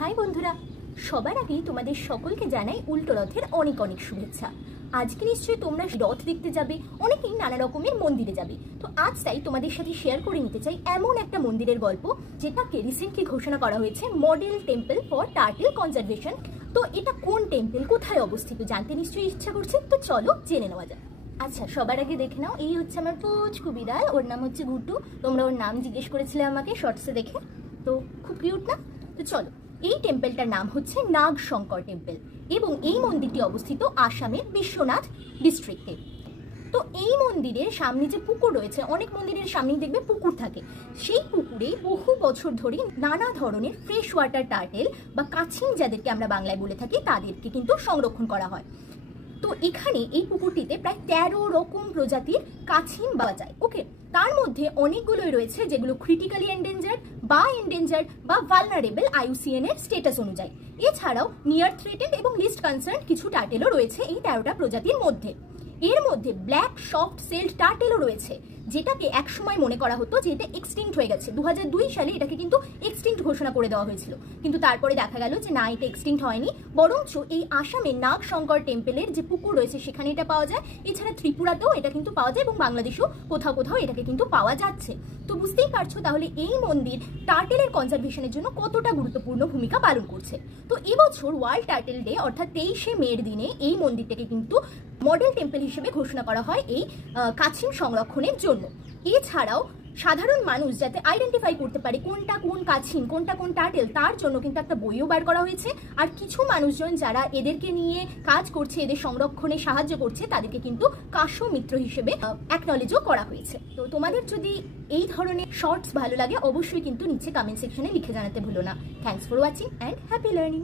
High বন্ধুরা, সবার আগে তোমাদের সকলকে জানাই উল্টো রথের অনেক অনেক শুভেচ্ছা। আজকে নিশ্চয়ই তোমরা রথ দেখতে যাবে, অনেকেই নানা রকমের মন্দিরে যাবে। তো আজ তাই তোমাদের সাথে শেয়ার করে নিতে চাই এমন একটা মন্দিরের গল্প যেটাকে রিসেন্টলি ঘোষণা করা হয়েছে model temple for turtle conservation. তো এটা কোন টেম্পল, কোথায় অবস্থিত জানতে নিশ্চয়ই ইচ্ছা করছে, তো চলো জেনে নেওয়া যাক। আচ্ছা, সবার আগে দেখে নাও, এই হচ্ছে আমার পুচকু বিড়াল, ওর নাম হচ্ছে গুট্টু। তোমরা ওর নাম জিজ্ঞেস করেছিলে আমাকে শর্টসে দেখে, তো খুব কিউট না? তো চলো, এই টেম্পলটার নাম হচ্ছে নাগশঙ্কর টেম্পল এবং এই মন্দিরটি অবস্থিত আসামের বিশ্বনাথ ডিস্ট্রিক্টে। তো এই মন্দিরের সামনে যে পুকুর রয়েছে, অনেক মন্দিরের সামনেই দেখবে পুকুর থাকে, সেই পুকুরে বহু বছর ধরে নানা ধরনের ফ্রেশ ওয়াটার টার্টেল বা কাছিম যাদেরকে আমরা বাংলায় বলে থাকি তাদেরকে কিন্তু সংরক্ষণ করা হয়। তো এখানে এই পুকুরটিতে প্রায় 13 রকম প্রজাতির কাছিম পাওয়া যায়। ওকে, তার মধ্যে অনেকগুলোই রয়েছে যেগুলো ক্রিটিক্যালি এন্ডেঞ্জার্ড বা ভালনারেবল IUCN এর স্ট্যাটাস অনুযায়ী। এছাড়াও নিয়ার থ্রেটেড এবং লিস্ট কনসার্ন কিছু টার্টেলও রয়েছে এই 13টা প্রজাতির মধ্যে। এর মধ্যে ব্ল্যাক সফট সেলড টার্টেলও রয়েছে, যেটাকে একসময় মনে করা হতো যে এটা এক্সটিংক্ট হয়ে গেছে। 2002 সালে এটাকে কিন্তু এক্সটিংক্ট ঘোষণা করে দেওয়া হয়েছিল, কিন্তু তারপরে দেখা গেল যে না, এটা এক্সটিংক্ট হয়নি, বরঞ্চ এই আসামে নাগশঙ্কর টেম্পলের যে পুকুর রয়েছে সেখানে এটা পাওয়া যায়। এছাড়া ত্রিপুরাতেও এটা কিন্তু পাওয়া যায় এবং বাংলাদেশেও কোথাও কোথাও এটাকে কিন্তু পাওয়া যাচ্ছে। তো বুঝতেই পারছো তাহলে এই মন্দির টার্টেলের কনজারভেশনের জন্য কতটা গুরুত্বপূর্ণ ভূমিকা পালন করছে। তো এবছর ওয়ার্ল্ড টার্টেল ডে অর্থাৎ 23শে মের দিনে এই মন্দিরটাকে কিন্তু মডেল টেম্পল হিসেবে ঘোষণা করা হয় এই কাছিম সংরক্ষণের জন্য। এছাড়াও সাধারণ মানুষ যাতে আইডেন্টিফাই করতে পারে কোনটা কোন কাছিম, কোনটা কোন টার্টেল, তার জন্য কিন্তু একটা বইও বার করা হয়েছে। আর কিছু মানুষজন যারা এদেরকে নিয়ে কাজ করছে, এদের সংরক্ষণে সাহায্য করছে, তাদেরকে কিন্তু কাশ্য মিত্র হিসেবে অ্যাকনলেজও করা হয়েছে। তো তোমাদের যদি এই ধরনের শর্টস ভালো লাগে অবশ্যই কিন্তু নিচে কমেন্ট সেকশনে লিখে জানাতে ভুলো না। Thanks for watching and happy learning.